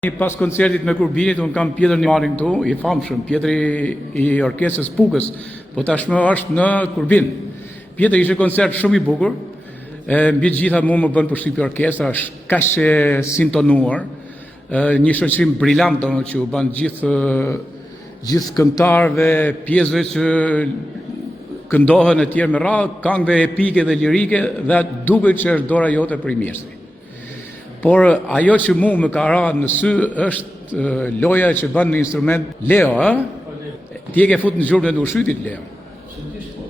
Pas koncertit me Kurbinit, unë kam Pjetër Nimarin këtu, i famshëm, Pjetri i orkestrës Pukës, po tashmë është në Kurbin. Pjetër ishte koncert shumë i bukur, mbi gjitha mu më bën përshtypje orkestra, është kaq e sintonuar, një shoqërim brillant domethënë që u bën gjithë këngëtarëve, pjesëve që këndohen e tjerë me radhë, këngëve epike dhe lirike dhe duket që është dora jote për i mjeshtri. Por ajo që mu më ka ra në sy është loja që bën në instrument Leo, Ti e ke fut në gjurmën e ushqytit, Leo? Absolutisht po.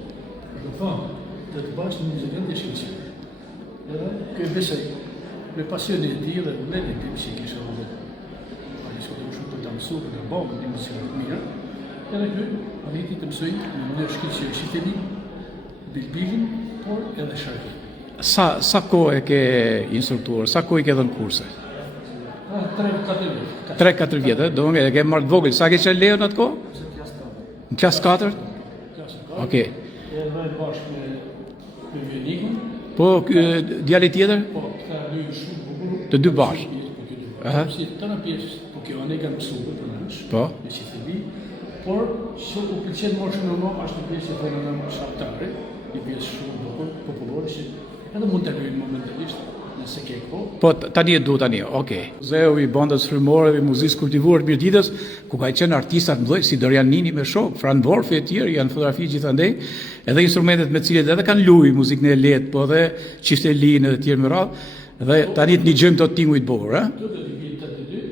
Do thonë, të bashkë në muzikant e shkëlqyer. Edhe ky besoj me pasionin e tij dhe vullnetin e tij që kishte rrugë. Ai ishte shumë për ta mësuar për të bërë një muzikë të mirë. Edhe ky arriti të mësoj në mënyrë shkëlqyer shiteli, bilbilin, por edhe sharkin. Sa kohë e ke instruktuar, sa kohë i ke dhënë kurse? 3-4 vjet. 3-4 vjetë, do më e ke marrë të vogël. Sa ke qenë Leo në atë kohë? Në klasë 4? Okej. Edhe bashkë me Vjenikun. Po djali tjetër? Po, ka dy shumë bukur. Të dy bashkë. Aha. Si tëra pjesë, po kjo ne kanë mësuar për nash. Po. Me qitëli. Por që u pëlqen më shumë në është një pjesë e tonë në shartare, një pjesë shumë bukur, popullore që edhe mund të bëjmë momentalisht, nëse ke kohë. Po tani e du tani, okej. Zeu i bandës frymore dhe muzikës kultivuar të Mirditës, ku ka qenë artistat mëdhej si Dorian Nini me shok, Fran Vorfi e tjerë, janë fotografi gjithandej, edhe instrumentet me cilët edhe kanë luajë muzikën e lehtë, po edhe çiftelinë dhe të tjerë me radhë. Dhe tani të dëgjojmë to tinguj të bukur, Do të di të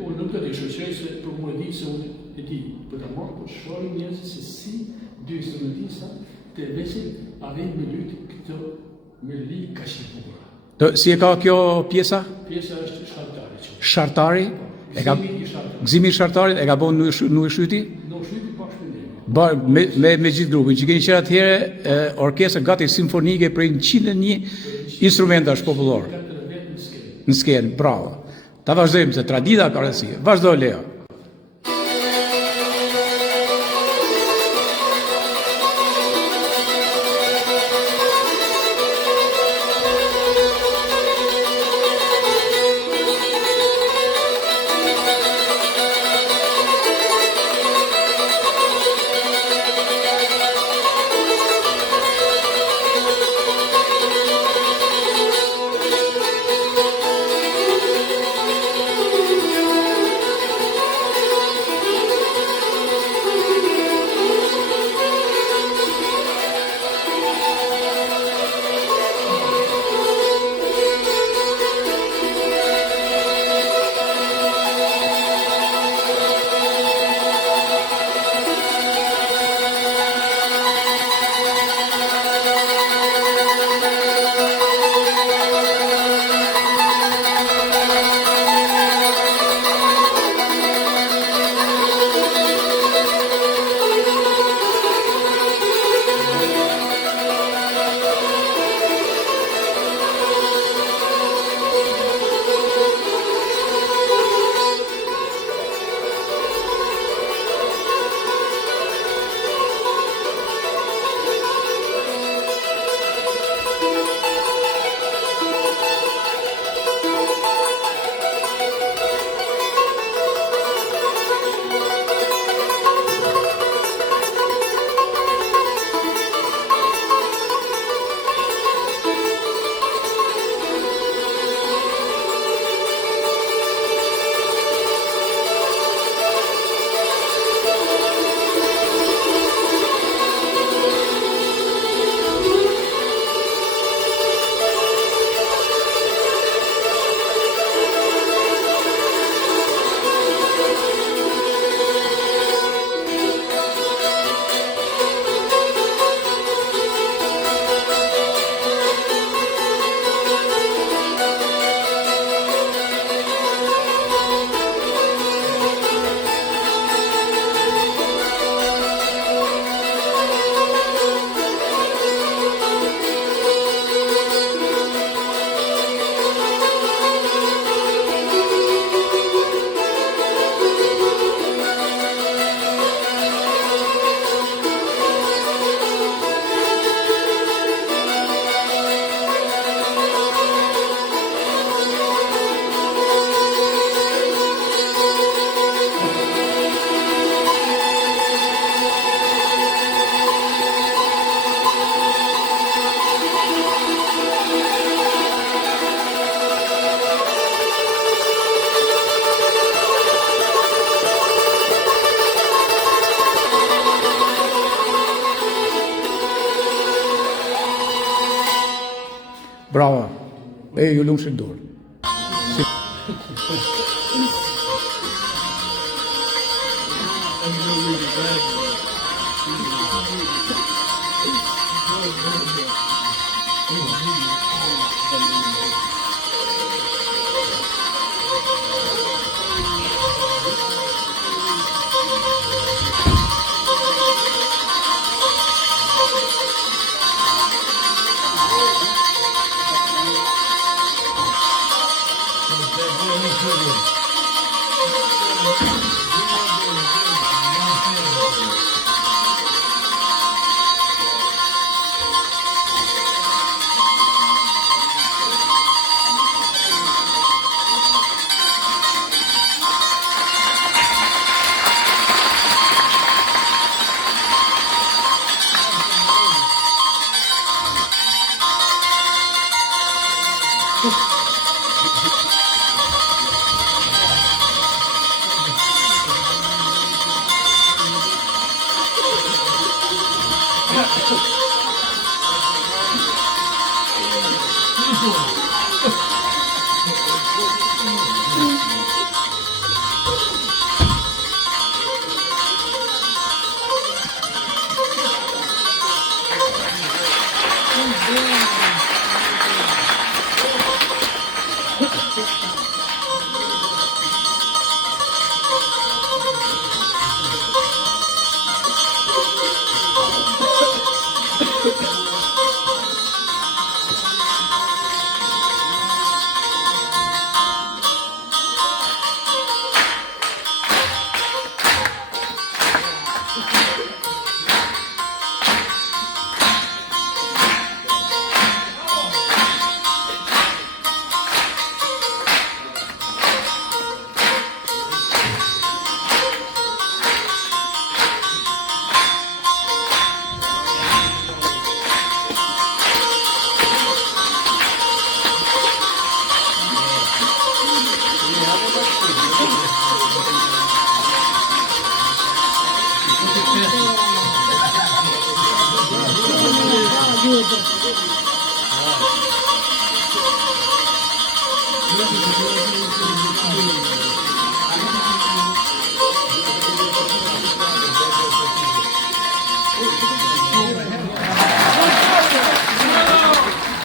unë nuk të di shoqëri se për mua di se unë e di për ta marrë, por shohim njerëz se si dy instrumentista të veçën arrin me lyt këtë melodi kaq të bukur. Si e ka kjo pjesa? Pjesa është shartari. Shartari? E ka Gëzimi i Shartarit e ka bën në Shyti? Në Shyti bashkë me ne. Me gjithë grupin, që keni qenë atëherë orkestër gati simfonike për 101 instrumentash popullor. Në skenë, bravo. Ta vazhdojmë se tradita ka rëndësi. Vazhdo Leo. E ju lumshin dorë. Thank you.